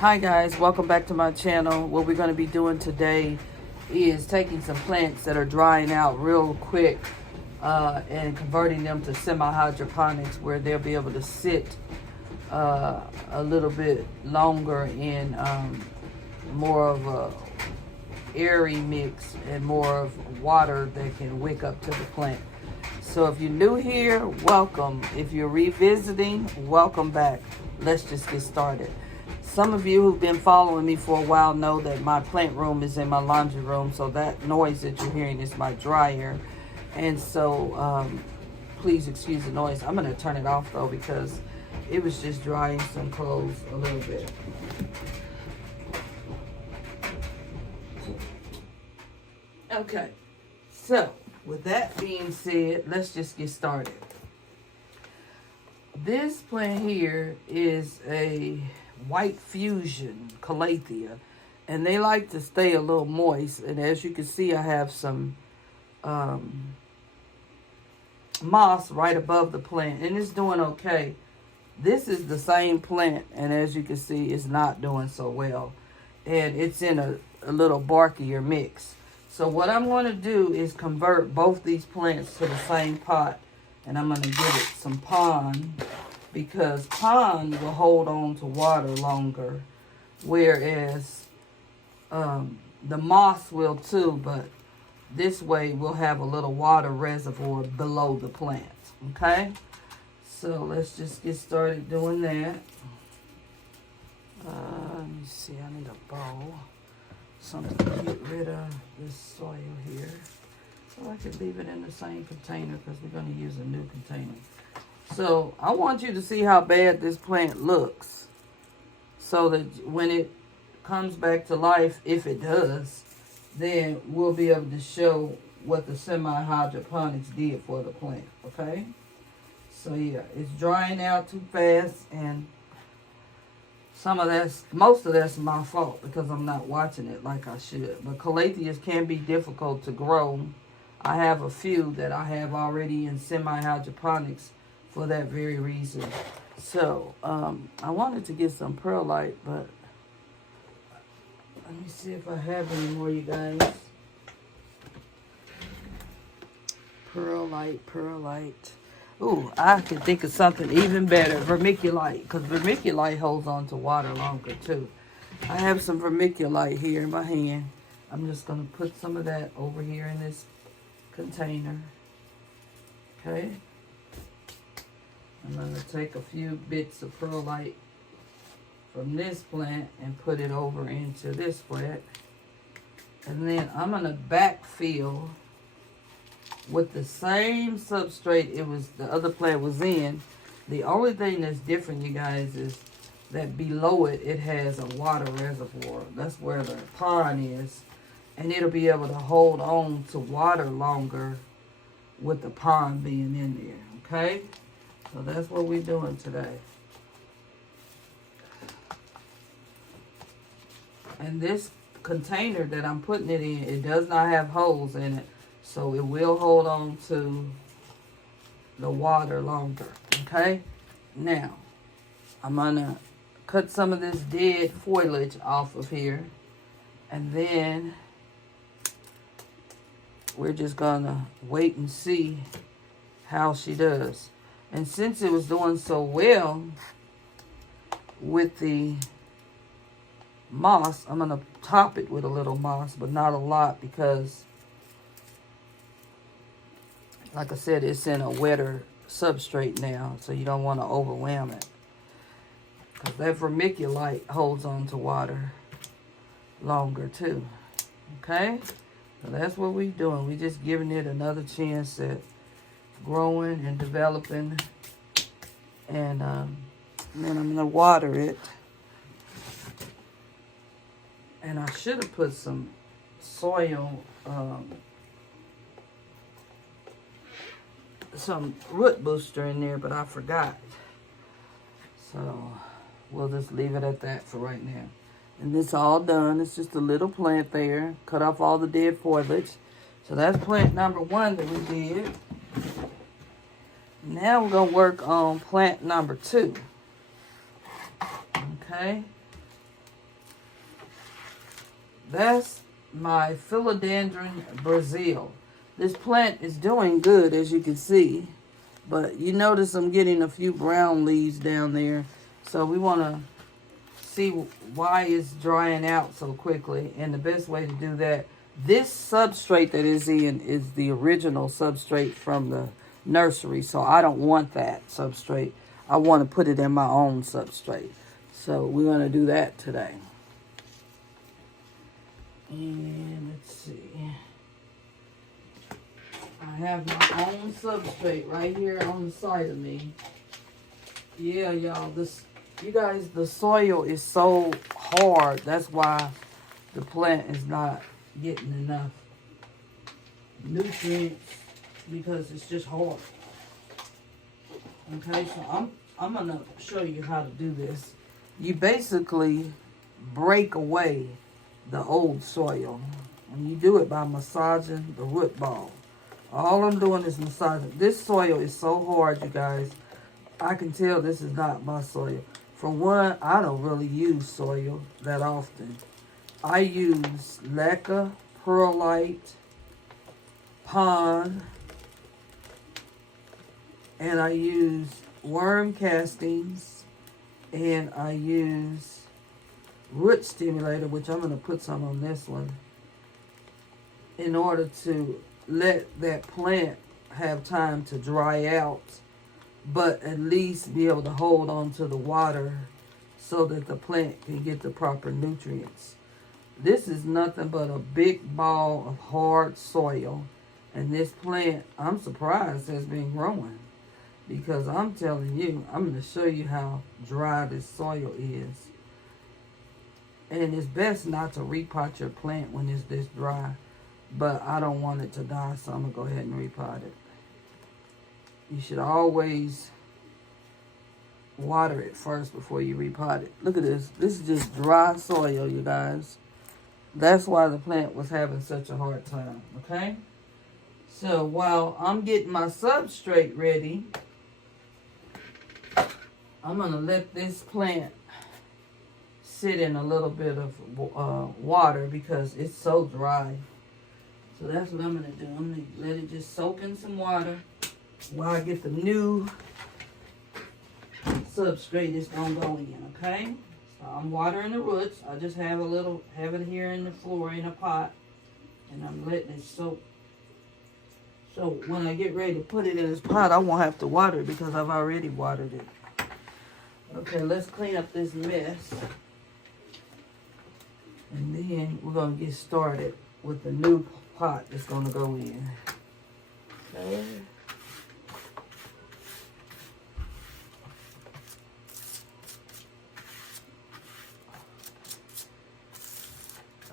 Hi guys, welcome back to my channel. What we're going to be doing today is taking some plants that are drying out real quick and converting them to semi-hydroponics where they'll be able to sit a little bit longer in more of a airy mix and more of water that can wick up to the plant. So if you're new here, welcome. If you're revisiting, welcome back. Let's just get started. Some of you who've been following me for a while know that my plant room is in my laundry room, so that noise that you're hearing is my dryer. And so please excuse the noise. I'm going to turn it off though because it was just drying some clothes a little bit. Okay, so with that being said, let's just get started. This plant here is a white fusion calathea, and they like to stay a little moist. And as you can see, I have some moss right above the plant, and it's doing okay. This is the same plant, and as you can see, it's not doing so well, and it's in a little barkier mix. So what I'm going to do is convert both these plants to the same pot, and I'm going to give it some pond, because pond will hold on to water longer, whereas the moss will too, but this way we'll have a little water reservoir below the plant. Okay, so let's just get started doing that. Let me see, I need a bowl, something to get rid of this soil here. So I could leave it in the same container because we're going to use a new container. So I want you to see how bad this plant looks, so that when it comes back to life, if it does, then we'll be able to show what the semi-hydroponics did for the plant, okay? So yeah, it's drying out too fast, and most of that's my fault because I'm not watching it like I should. But calatheas can be difficult to grow. I have a few that I have already in semi-hydroponics for that very reason. So I wanted to get some perlite, but let me see if I have any more, you guys. Perlite. Ooh, I can think of something even better. Vermiculite, because vermiculite holds on to water longer too. I have some vermiculite here in my hand. I'm just going to put some of that over here in this container. Okay. I'm going to take a few bits of perlite from this plant and put it over into this plant. And then I'm going to backfill with the same substrate the other plant was in. The only thing that's different, you guys, is that below it, it has a water reservoir. That's where the pond is. And it'll be able to hold on to water longer with the pond being in there, okay? So that's what we're doing today. And this container that I'm putting it in, it does not have holes in it, so it will hold on to the water longer, okay? Now, I'm gonna cut some of this dead foliage off of here, and then we're just gonna wait and see how she does. And since it was doing so well with the moss, I'm going to top it with a little moss, but not a lot because, like I said, it's in a wetter substrate now, so you don't want to overwhelm it. Because that vermiculite holds on to water longer too. Okay? So that's what we're doing. We're just giving it another chance at growing and developing, and then I'm gonna water it. And I should have put some soil, some root booster in there, but I forgot. So we'll just leave it at that for right now. And it's all done. It's just a little plant there. Cut off all the dead foliage. So that's plant number 1 that we did. Now we're going to work on plant number 2. Okay. that's my Philodendron Brazil. This plant is doing good, as you can see. But you notice I'm getting a few brown leaves down there. So we want to see why it's drying out so quickly. And the best way to do that, this substrate that is in is the original substrate from the nursery. So I don't want that substrate. I want to put it in my own substrate. So we're going to do that today. And let's see. I have my own substrate right here on the side of me. Yeah, y'all, you guys, the soil is so hard. That's why the plant is not getting enough nutrients, because it's just hard. Okay, so I'm gonna show you how to do this. You basically break away the old soil, and you do it by massaging the root ball. All I'm doing is massaging. This soil is so hard, you guys. I can tell this is not my soil. For one, I don't really use soil that often. I use leca, perlite, pond, and I use worm castings, and I use root stimulator, which I'm going to put some on this one, in order to let that plant have time to dry out, but at least be able to hold on to the water so that the plant can get the proper nutrients. This is nothing but a big ball of hard soil, and this plant, I'm surprised, has been growing, because I'm telling you, I'm going to show you how dry this soil is. And it's best not to repot your plant when it's this dry. But I don't want it to die, so I'm going to go ahead and repot it. You should always water it first before you repot it. Look at this. This is just dry soil, you guys. That's why the plant was having such a hard time, okay? So while I'm getting my substrate ready, I'm going to let this plant sit in a little bit of water because it's so dry. So that's what I'm going to do. I'm going to let it just soak in some water while I get the new substrate it's going to go in, okay? So I'm watering the roots. I just have it here in the floor in a pot, and I'm letting it soak. So when I get ready to put it in this pot, I won't have to water it because I've already watered it. Okay, let's clean up this mess. And then we're going to get started with the new pot that's going to go in. Okay.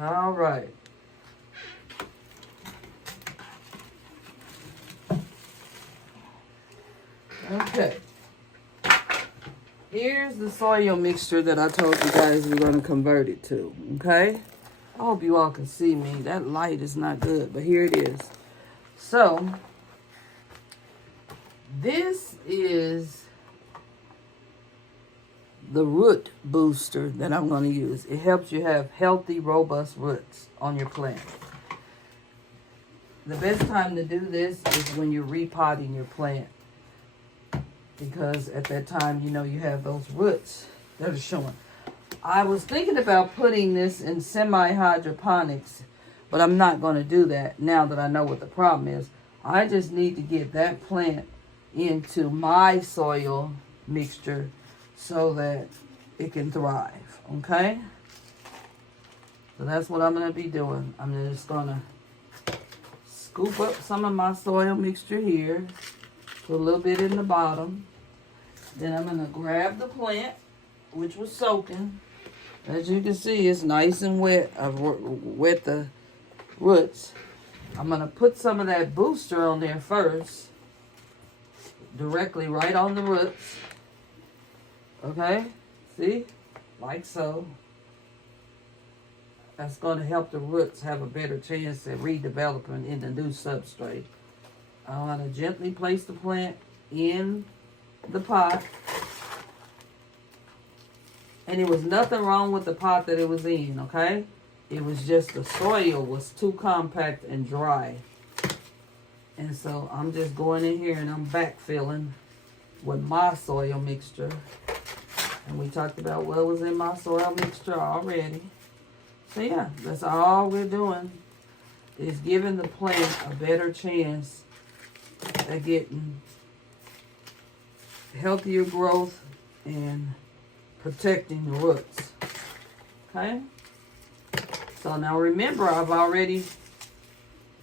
All right. Okay. Here's the soil mixture that I told you guys we're going to convert it to. Okay. I hope you all can see me. That light is not good, but here it is. So, this is the root booster that I'm going to use. It helps you have healthy, robust roots on your plant. The best time to do this is when you're repotting your plant, because at that time, you know, you have those roots that are showing. I was thinking about putting this in semi-hydroponics, but I'm not going to do that now that I know what the problem is. I just need to get that plant into my soil mixture so that it can thrive, okay? So that's what I'm going to be doing. I'm just going to scoop up some of my soil mixture here, put a little bit in the bottom. Then I'm going to grab the plant, which was soaking. As you can see, it's nice and wet. I've wet the roots. I'm going to put some of that booster on there first, directly right on the roots. Okay? See? Like so. That's going to help the roots have a better chance at redeveloping in the new substrate. I want to gently place the plant in the pot. And there was nothing wrong with the pot that it was in, okay? It was just the soil was too compact and dry. And so I'm just going in here and I'm backfilling with my soil mixture. And we talked about what was in my soil mixture already. So yeah, that's all we're doing, is giving the plant a better chance at getting healthier growth and protecting the roots. Okay? So now remember, I've already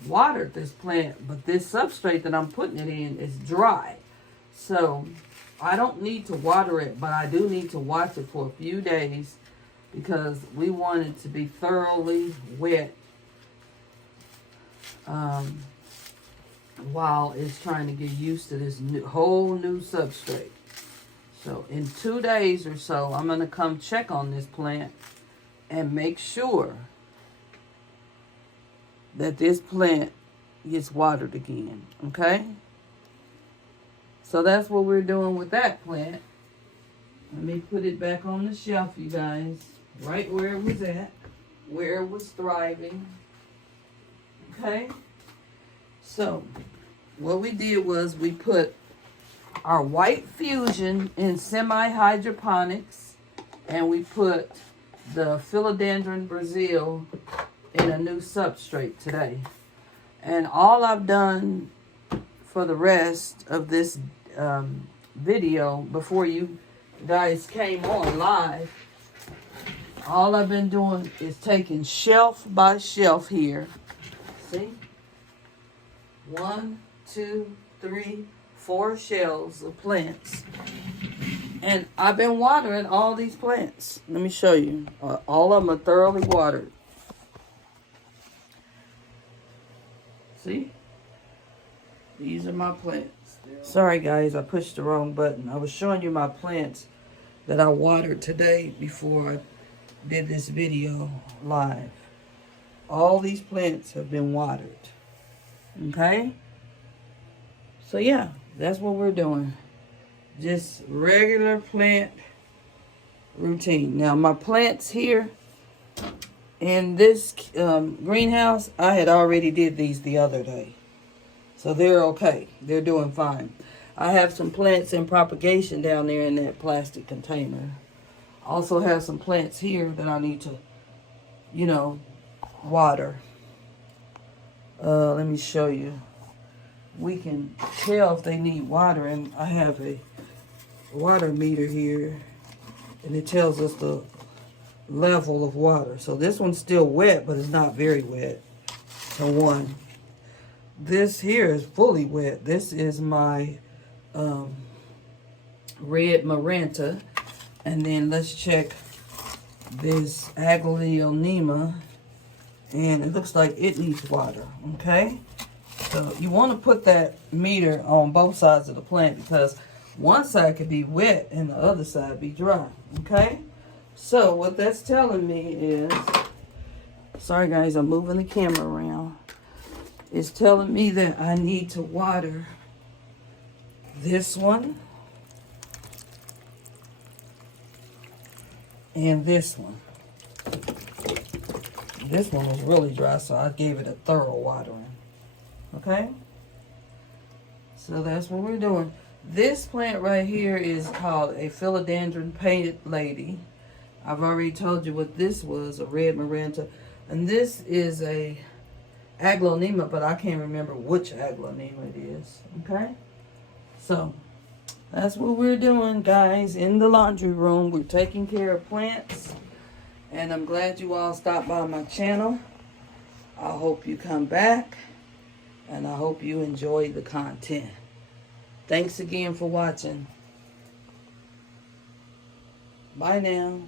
watered this plant, but this substrate that I'm putting it in is dry. So I don't need to water it, but I do need to watch it for a few days because we want it to be thoroughly wet while it's trying to get used to this whole new substrate. So in 2 days or so, I'm going to come check on this plant and make sure that this plant gets watered again, okay? So that's what we're doing with that plant. Let me put it back on the shelf, you guys, right where it was at, where it was thriving, okay? So what we did was we put our white fusion in semi-hydroponics, and we put the Philodendron Brazil in a new substrate today. And all I've done for the rest of this video, before you guys came on live, all I've been doing is taking shelf by shelf here. See? 1, 2, 3, 4 shelves of plants. And I've been watering all these plants. Let me show you. All of them are thoroughly watered. See? These are my plants. Sorry guys, I pushed the wrong button. I was showing you my plants that I watered today before I did this video live. All these plants have been watered. Okay? So yeah, that's what we're doing. Just regular plant routine. Now my plants here in this greenhouse, I had already did these the other day. So they're okay. They're doing fine. I have some plants in propagation down there in that plastic container. Also have some plants here that I need to, you know, water. Let me show you. We can tell if they need water, and I have a water meter here, and it tells us the level of water. So this one's still wet, but it's not very wet. So one. This here is fully wet. This is my red Maranta. And then let's check this Aglaonema. And it looks like it needs water, okay? So you want to put that meter on both sides of the plant, because one side could be wet and the other side be dry, okay? So what that's telling me is, sorry guys, I'm moving the camera around. It's telling me that I need to water this one and this one. This one was really dry, so I gave it a thorough watering. Okay? So that's what we're doing. This plant right here is called a Philodendron Painted Lady. I've already told you what this was, a red Maranta. And this is a Aglaonema, but I can't remember which Aglaonema it is. Okay? So, that's what we're doing, guys, in the laundry room. We're taking care of plants. And I'm glad you all stopped by my channel. I hope you come back. And I hope you enjoy the content. Thanks again for watching. Bye now.